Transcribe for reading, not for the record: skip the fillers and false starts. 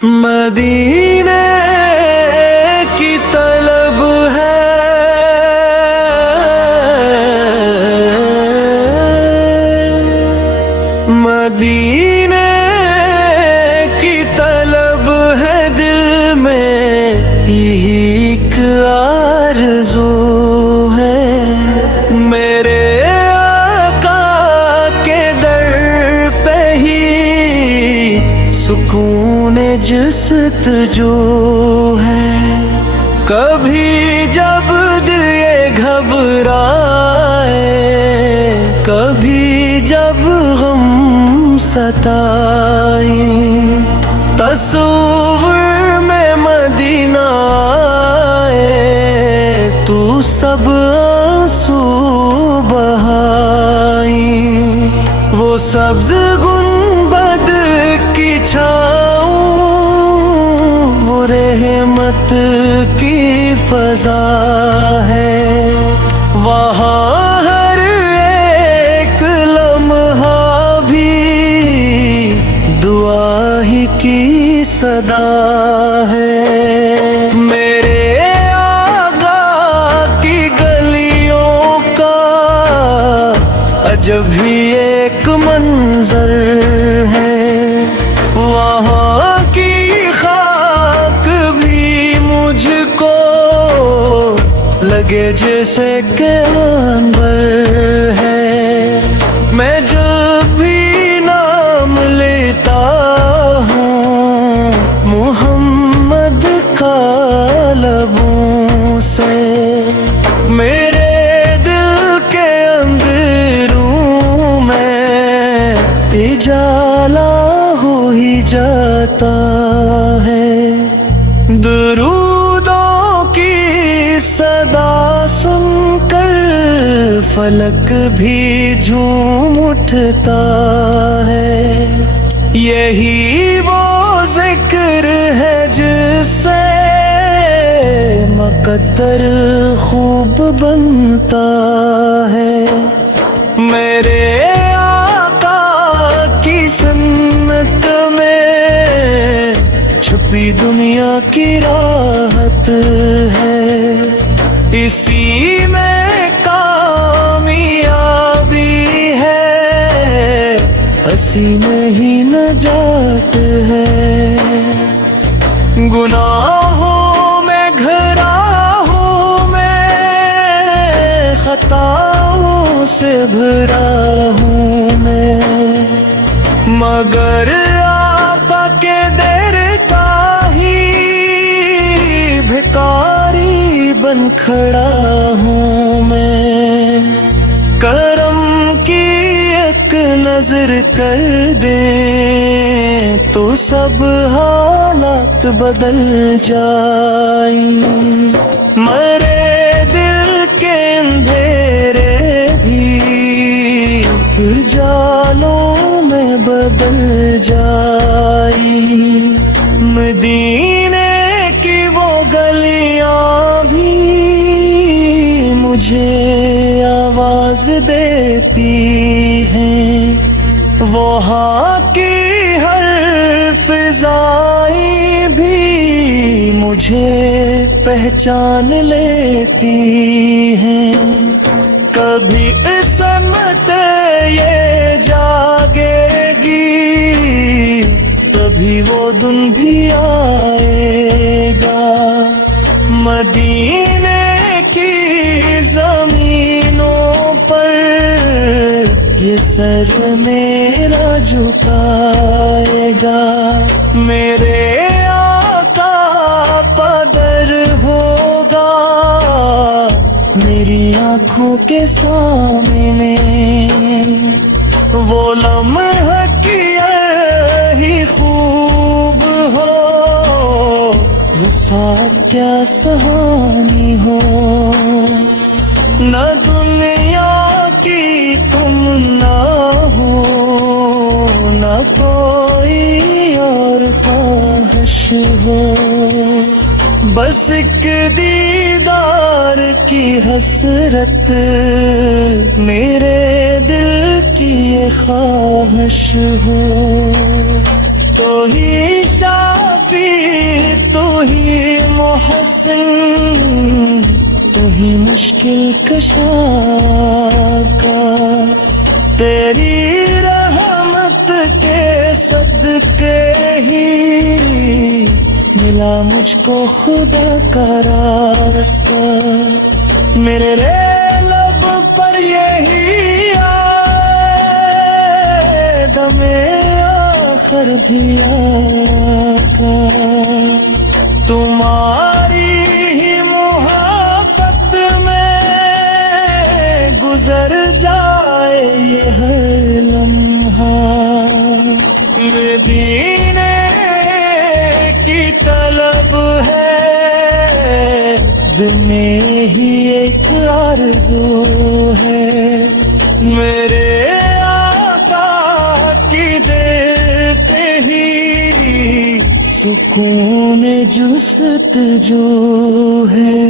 مدینے کی طلب ہے، مدینے کی طلب ہے، دل میں ایک آرزو ہے، میرے آقا کے در پہ ہی سکون جستجو ہے۔ کبھی جب دل یہ گھبرائے، کبھی جب غم ستائے، تصور میں مدینہ آئے، تو سب آنسو بہائی، وہ سبز گنبد کی چھاؤں، وہ رحمت کی فضا ہے، وہاں ہر ایک لمحہ بھی دعا ہی کی صدا ہے۔ میرے آقا کی گلیوں کا عجب ہی ایک منظر ہے، وہاں کی خاک بھی مجھ کو لگے جیسے کہ عنبر ہے، میں جب بھی نام لیتا ہوں محمد کا لبوں سے، میرے دل کے اندروں میں اجالا ہو ہی جاتا ہے۔ درودوں کی صدا سن کر فلک بھی جھوم اٹھتا ہے، یہی وہ ذکر ہے جس سے مقدر خوب بنتا ہے، میرے آقا کی سنت میں چھپی دنیا کی راحت ہے، اسی میں کامیابی ہے، اسی میں ہی نجات ہے۔ گناہوں میں گھرا ہوں میں، خطاؤں سے بھرا ہوں میں، مگر آقا کے در کا ہی بھکاری بن کھڑا ہوں میں، کرم کی ایک نظر کر دیں تو سب حالات بدل جائیں، مرے دل کے اندھیرے بھی اجالوں میں بدل جائیں، مدینے کی وہ گلیاں بھی مجھے آواز دیتی ہیں، وہاں کی ہر فضائی بھی مجھے پہچان لیتی ہیں، کبھی سمت یہ جاگے گی، کبھی وہ دن بھی آئے گا، مدینے کی زمینوں پر یہ سر میرا جھکائے گا، میرے آقا پدر ہوگا میری آنکھوں کے سامنے، وہ لمحہ کیا ہی خوب ہو، وہ ساتھ کیا سہانی ہو، نہ دنیا کی تم نہ ہو، نہ کوئی اور خواہش ہو، بس ایک دیدار کی حسرت میرے دل کی یہ خواہش ہو، تو ہی شافی حسن تو ہی مشکل کشا کا، تیری رحمت کے صدقے ہی ملا مجھ کو خدا کا راستہ، میرے لب پر یہی آئے دم آخر بھی آقا، تمہاری ہی محبت میں گزر جائے یہ ہر لمحہ، مدینے کی طلب ہے دل میں ہی ایک آرزو ہے، میرے آقا کی دیتے ہی سکون جستجو ہے۔